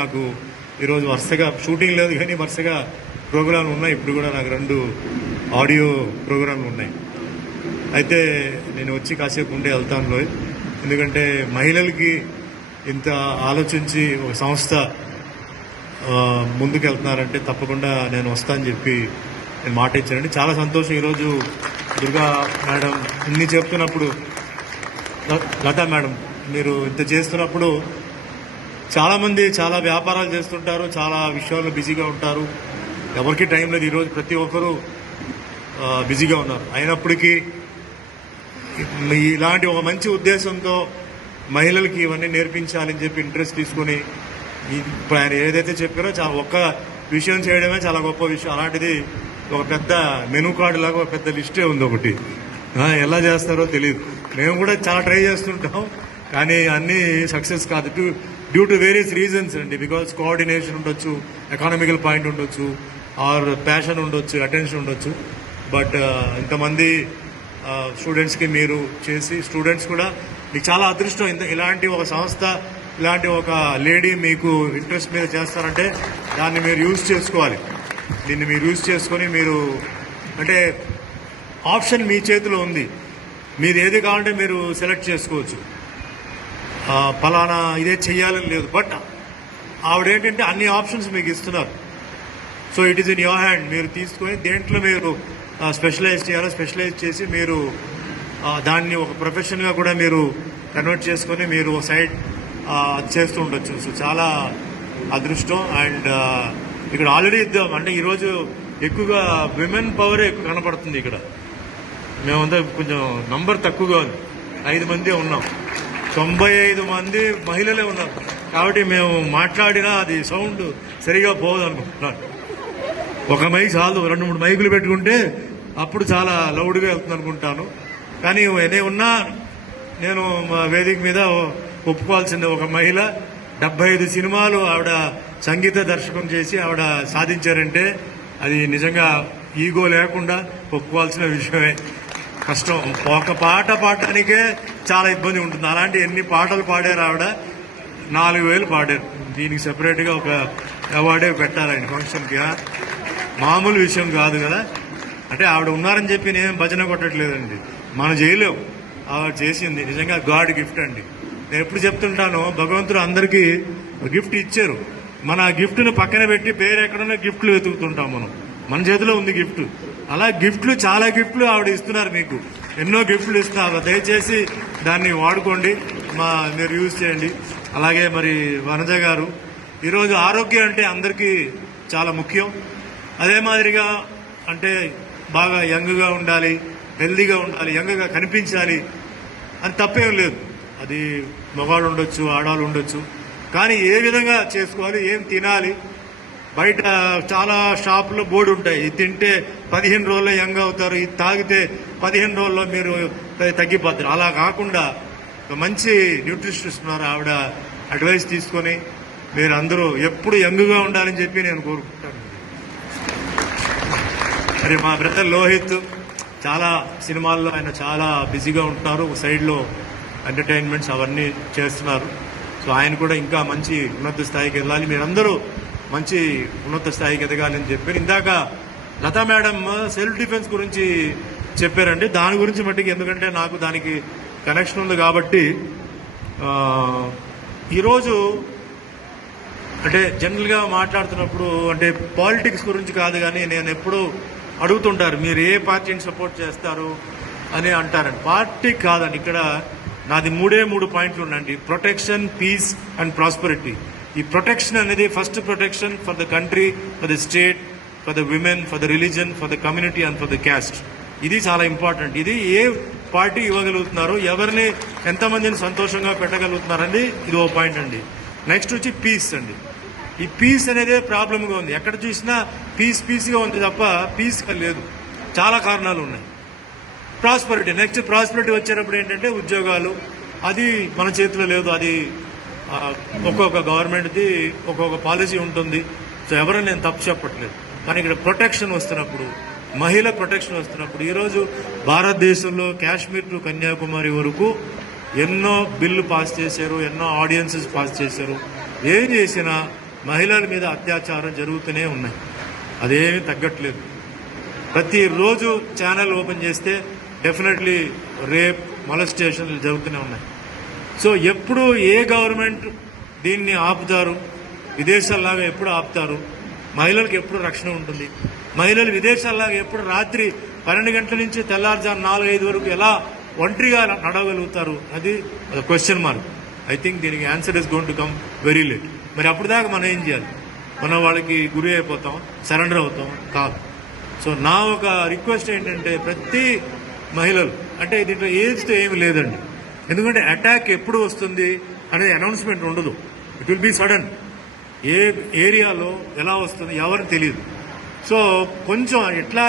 నాకు ఈరోజు వరుసగా షూటింగ్ లేదు కానీ వరుసగా ప్రోగ్రాంలు ఉన్నాయి. ఇప్పుడు కూడా నాకు 2 ఆడియో ప్రోగ్రాంలు ఉన్నాయి. అయితే నేను వచ్చి కాసేపు ఉండే వెళ్తాను. ఎందుకంటే మహిళలకి ఇంత ఆలోచించి ఒక సంస్థ ముందుకు వెళ్తున్నారంటే తప్పకుండా నేను వస్తానని చెప్పి నేను మాట ఇచ్చానండి. చాలా సంతోషం. ఈరోజు దుర్గా మేడం ఇన్ని చెప్తున్నప్పుడు, లతా మేడం మీరు ఇంత చేస్తున్నప్పుడు చాలామంది చాలా వ్యాపారాలు చేస్తుంటారు, చాలా విషయాల్లో బిజీగా ఉంటారు, ఎవరికి టైం లేదు. ఈరోజు ప్రతి ఒక్కరూ బిజీగా ఉన్నారు. అయినప్పటికీ ఇలాంటి ఒక మంచి ఉద్దేశంతో మహిళలకి ఇవన్నీ నేర్పించాలని చెప్పి ఇంట్రెస్ట్ తీసుకుని ఇప్పుడు ఆయన ఏదైతే చెప్పారో ఒక్క విషయం చేయడమే చాలా గొప్ప విషయం. అలాంటిది ఒక పెద్ద మెనూ కార్డు లాగా ఒక పెద్ద లిస్టే ఉంది ఒకటి. ఎలా చేస్తారో తెలియదు. మేము కూడా చాలా ట్రై చేస్తుంటాం కానీ అన్నీ సక్సెస్ కాదు. డ్యూ టు వేరియస్ రీజన్స్ అండి. బికాజ్ కోఆర్డినేషన్ ఉండొచ్చు, ఎకానమికల్ పాయింట్ ఉండొచ్చు, ఆర్ ప్యాషన్ ఉండొచ్చు, అటెన్షన్ ఉండొచ్చు. బట్ ఇంతమంది స్టూడెంట్స్కి మీరు చేసి, స్టూడెంట్స్ కూడా మీకు చాలా అదృష్టం. ఇలాంటి ఒక సంస్థ, ఇలాంటి ఒక లేడీ మీకు ఇంట్రెస్ట్ మీద చేస్తారంటే దాన్ని మీరు యూజ్ చేసుకోవాలి. దీన్ని మీరు యూజ్ చేసుకొని మీరు అంటే ఆప్షన్ మీ చేతిలో ఉంది. మీరు ఏది కావాలంటే మీరు సెలెక్ట్ చేసుకోవచ్చు. ఫలానా ఇదే చెయ్యాలని లేదు. బట్ ఆవిడేంటంటే అన్ని ఆప్షన్స్ మీకు ఇస్తున్నారు. So it is in your hand. మీరు తీసుకొని దేంట్లో మీరు స్పెషలైజ్ చేయాలో స్పెషలైజ్ చేసి మీరు దాన్ని ఒక ప్రొఫెషన్గా కూడా మీరు కన్వర్ట్ చేసుకొని మీరు సైడ్ చేస్తూ ఉండొచ్చు. సో చాలా అదృష్టం. అండ్ ఇక్కడ ఆల్రెడీ అంటే ఈరోజు ఎక్కువగా విమెన్ పవరే ఎక్కువ కనపడుతుంది. ఇక్కడ మేమంతా కొంచెం నంబర్ తక్కువగా ఉంది, 5 మంది ఉన్నాం. 95 మంది మహిళలే ఉన్నారు. కాబట్టి మేము మాట్లాడినా అది సౌండ్ సరిగా పోదు అనుకుంటున్నాను. ఒక మైక్ చాలు, 2-3 మైకులు పెట్టుకుంటే అప్పుడు చాలా లౌడ్గా వెళ్తుంది అనుకుంటాను. కానీ ఉన్నా నేను వేదిక మీద ఒప్పుకోవాల్సిందే. ఒక మహిళ 75 సినిమాలు ఆవిడ సంగీత దర్శకం చేసి ఆవిడ సాధించారంటే అది నిజంగా ఈగో లేకుండా ఒప్పుకోవాల్సిన విషయమే. కష్టం. ఒక పాట పాడటానికే చాలా ఇబ్బంది ఉంటుంది. అలాంటి ఎన్ని పాటలు పాడారు ఆవిడ, 4000 పాడారు. దీనికి సెపరేట్గా ఒక అవార్డే పెట్టాలి ఆయన ఫంక్షన్కి. మామూలు విషయం కాదు కదా. అంటే ఆవిడ ఉన్నారని చెప్పి నేను భజన కొట్టట్లేదండి, మనం చేయలేము. ఆవిడ చేసింది నిజంగా గాడ్ గిఫ్ట్ అండి. నేను ఎప్పుడు చెప్తుంటాను, భగవంతుడు అందరికీ గిఫ్ట్ ఇచ్చారు. మన గిఫ్ట్ను పక్కన పెట్టి పేరు ఎక్కడన్నా గిఫ్ట్లు వెతుకుతుంటాం మనం. మన చేతిలో ఉంది గిఫ్ట్. అలా గిఫ్ట్లు, చాలా గిఫ్ట్లు ఆవిడ ఇస్తున్నారు. మీకు ఎన్నో గిఫ్ట్లు ఇస్తున్నారు. దయచేసి దాన్ని వాడుకోండి, మీరు యూజ్ చేయండి. అలాగే మరి వనజ గారు, ఈరోజు ఆరోగ్యం అంటే అందరికీ చాలా ముఖ్యం. అదే మాదిరిగా అంటే బాగా యంగ్గా ఉండాలి, హెల్దీగా ఉండాలి, యంగ్గా కనిపించాలి అని తప్పేం లేదు. అది మగవాళ్ళు ఉండొచ్చు, ఆడవాళ్ళు ఉండొచ్చు. కానీ ఏ విధంగా చేసుకోవాలి, ఏం తినాలి. బయట చాలా షాపులో బోర్డు ఉంటాయి, ఇది తింటే 15 రోజుల్లో యంగ్ అవుతారు, ఇది తాగితే 15 రోజుల్లో మీరు తగ్గిపోతారు. అలా కాకుండా మంచి న్యూట్రిషనిస్ట్ ఉన్నారు, ఆవిడ అడ్వైస్ తీసుకొని మీరు అందరూ ఎప్పుడు యంగ్గా ఉండాలని చెప్పి నేను కోరుకుంటాను. మరి మా బ్రదర్ లోహిత్ చాలా సినిమాల్లో ఆయన చాలా బిజీగా ఉంటున్నారు. సైడ్లో ఎంటర్టైన్మెంట్స్ అవన్నీ చేస్తున్నారు. సో ఆయన కూడా ఇంకా మంచి ఉన్నత స్థాయికి వెళ్ళాలి, మీరందరూ మంచి ఉన్నత స్థాయికి ఎదగాలని చెప్పారు. ఇందాక లతా మేడం సెల్ఫ్ డిఫెన్స్ గురించి చెప్పారండి. దాని గురించి మట్టికి, ఎందుకంటే నాకు దానికి కనెక్షన్ ఉంది కాబట్టి, ఈరోజు అంటే జనరల్గా మాట్లాడుతున్నప్పుడు అంటే పాలిటిక్స్ గురించి కాదు కానీ నేను ఎప్పుడు అడుగుతుంటారు మీరు ఏ పార్టీని సపోర్ట్ చేస్తారు అని అంటారండి. పార్టీ కాదండి, ఇక్కడ నాది 3 పాయింట్లు ఉన్నాయండి. Protection, peace and prosperity. ఈ ప్రొటెక్షన్ అనేది first protection for the country, for the state, for the women, for the religion, for the community and for the caste. ఇది చాలా ఇంపార్టెంట్. ఇది ఏ పార్టీ ఇవ్వగలుగుతున్నారు, ఎవరిని ఎంతమందిని సంతోషంగా పెట్టగలుగుతున్నారండి, ఇది ఓ పాయింట్ అండి. నెక్స్ట్ వచ్చి పీస్ అండి. ఈ పీస్ అనేదే ప్రాబ్లంగా ఉంది. ఎక్కడ చూసినా పీస్గా ఉంది తప్ప పీస్గా లేదు. చాలా కారణాలు ఉన్నాయి. ప్రాస్పరిటీ, నెక్స్ట్ ప్రాస్పరిటీ వచ్చేటప్పుడు ఏంటంటే ఉద్యోగాలు, అది మన చేతిలో లేదు. అది ఒక్కొక్క గవర్నమెంట్ది ఒక్కొక్క పాలసీ ఉంటుంది. సో ఎవరైనా నేను తప్పు చెప్పట్లేదు. కానీ ఇక్కడ ప్రొటెక్షన్ వస్తున్నప్పుడు, మహిళ ప్రొటెక్షన్ వస్తున్నప్పుడు, ఈరోజు భారతదేశంలో కాశ్మీర్ టు కన్యాకుమారి వరకు ఎన్నో బిల్లు పాస్ చేశారు, ఎన్నో ఆర్డినెన్సెస్ పాస్ చేశారు. ఏం చేసినా మహిళల మీద అత్యాచారం జరుగుతూనే ఉన్నాయి, అదేమీ తగ్గట్లేదు. ప్రతిరోజు ఛానల్ ఓపెన్ చేస్తే డెఫినెట్లీ రేప్ మొలస్టేషన్లు జరుగుతూనే ఉన్నాయి. సో ఎప్పుడు ఏ గవర్నమెంట్ దీన్ని ఆపుతారు? విదేశాల్లాగా ఎప్పుడు ఆపుతారు? మహిళలకు ఎప్పుడు రక్షణ ఉంటుంది? మహిళలు విదేశాల్లాగా ఎప్పుడు రాత్రి 12 గంటల నుంచి తెల్లారుజాము 4-5 వరకు ఎలా ఒంటరిగా నడవగలుగుతారు? అది క్వశ్చన్ మార్క్. ఐ థింక్ దీనికి answer is going to come very late. మరి అప్పుడు దాకా మనం ఏం చేయాలి? మనం వాళ్ళకి గురి అయిపోతాం, సరెండర్ అవుతాం? కాదు. సో నా ఒక రిక్వెస్ట్ ఏంటంటే ప్రతి మహిళలు, అంటే దీంట్లో ఏజ్తో ఏమి లేదండి, ఎందుకంటే అటాక్ ఎప్పుడు వస్తుంది అనేది అనౌన్స్మెంట్ ఉండదు. It will be sudden. ఏ ఏరియాలో ఎలా వస్తుంది ఎవరికి తెలియదు. సో కొంచెం ఎట్లా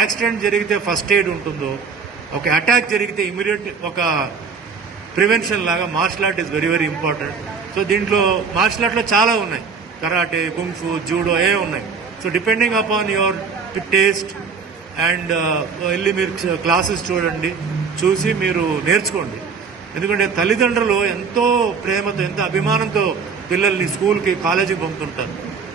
యాక్సిడెంట్ జరిగితే ఫస్ట్ ఎయిడ్ ఉంటుందో, ఒక అటాక్ జరిగితే ఇమీడియట్ ఒక ప్రివెన్షన్ లాగా martial art is very very important. So దీంట్లో మార్షల్ ఆర్ట్లో చాలా ఉన్నాయి, కరాటే, కుంగ్ఫు, జూడో ఉన్నాయి. So depending upon your taste and వెళ్ళి మీరు క్లాసెస్ చూడండి, చూసి మీరు నేర్చుకోండి. ఎందుకంటే తల్లిదండ్రులు ఎంతో ప్రేమతో, ఎంతో అభిమానంతో పిల్లల్ని స్కూల్కి, కాలేజీకి పంపుతుంటారు.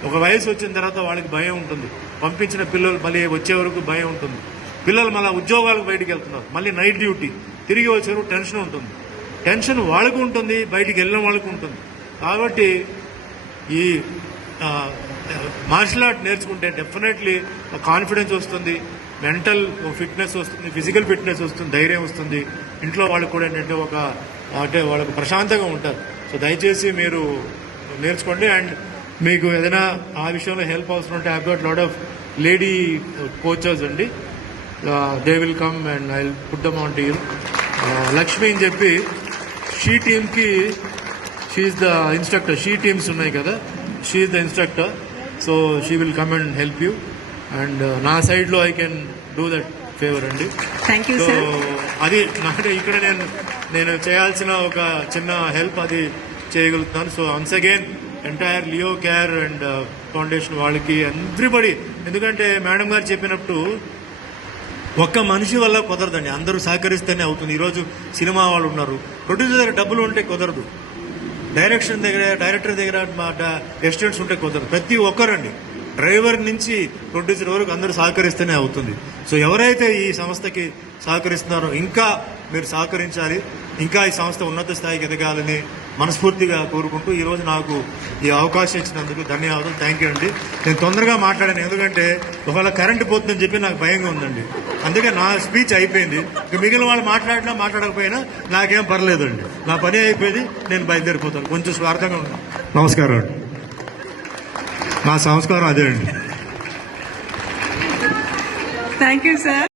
ఒక వయసు వచ్చిన తర్వాత వాళ్ళకి భయం ఉంటుంది, పంపించిన పిల్లలు మళ్ళీ వచ్చే వరకు భయం ఉంటుంది. పిల్లలు మళ్ళీ ఉద్యోగాలకు బయటికి వెళ్తున్నారు, మళ్ళీ నైట్ డ్యూటీ, తిరిగి వచ్చే వరకు టెన్షన్ ఉంటుంది. టెన్షన్ వాళ్ళకు ఉంటుంది, బయటికి వెళ్ళిన వాళ్ళకు ఉంటుంది. కాబట్టి ఈ మార్షల్ ఆర్ట్ నేర్చుకుంటే డెఫినెట్లీ కాన్ఫిడెన్స్ వస్తుంది, మెంటల్ ఫిట్నెస్ వస్తుంది, ఫిజికల్ ఫిట్నెస్ వస్తుంది, ధైర్యం వస్తుంది. ఇంట్లో వాళ్ళకు కూడా ఏంటంటే అంటే వాళ్ళకు ప్రశాంతంగా ఉంటారు. సో దయచేసి మీరు నేర్చుకోండి. అండ్ మీకు ఏదైనా ఆ విషయంలో హెల్ప్ అవసరం ఉంటే I got lot of lady coaches అండి. They will come and I will put them on to you. Lakshmi అని చెప్పి షీ టీమ్కి she the instructor. She teams ఉన్నాయి కదా, she the instructor. So she will come and help you. And నా సైడ్లో I can do that favour అండి. So అది నాకు ఇక్కడ నేను చేయాల్సిన ఒక చిన్న హెల్ప్ అది చేయగలుగుతాను. So once again entire Leo care and foundation వాళ్ళకి, ఎవ్రీబడి. ఎందుకంటే మేడం గారు చెప్పినప్పుడు ఒక్క మనిషి వల్ల కుదరదండి, అందరూ సహకరిస్తేనే అవుతుంది. ఈరోజు సినిమా వాళ్ళు ఉన్నారు, ప్రొడ్యూసర్ దగ్గర డబ్బులు ఉంటే కుదరదు, డైరెక్టర్ దగ్గర అసిస్టెంట్స్ ఉంటే కుదరదు. ప్రతి ఒక్కరండి, డ్రైవర్ నుంచి ప్రొడ్యూసర్ వరకు అందరూ సహకరిస్తేనే అవుతుంది. సో ఎవరైతే ఈ సంస్థకి సహకరిస్తున్నారో ఇంకా మీరు సహకరించాలి, ఇంకా ఈ సంస్థ ఉన్నత స్థాయికి ఎదగాలని మనస్ఫూర్తిగా కోరుకుంటూ ఈరోజు నాకు ఈ అవకాశం ఇచ్చినందుకు ధన్యవాదాలు. థ్యాంక్ యూ అండి. నేను తొందరగా మాట్లాడాను, ఎందుకంటే ఒకవేళ కరెంటు పోతుందని చెప్పి నాకు భయంగా ఉందండి. అందుకే నా స్పీచ్ అయిపోయింది. ఇక మిగిలిన వాళ్ళు మాట్లాడినా మాట్లాడకపోయినా నాకేం పర్లేదండి, నా పని అయిపోయింది, నేను బయలుదేరిపోతాను. కొంచెం స్వార్థంగా ఉన్నాను. నమస్కారం అండి. నా సంస్కారం అదే అండి. Thank you sir.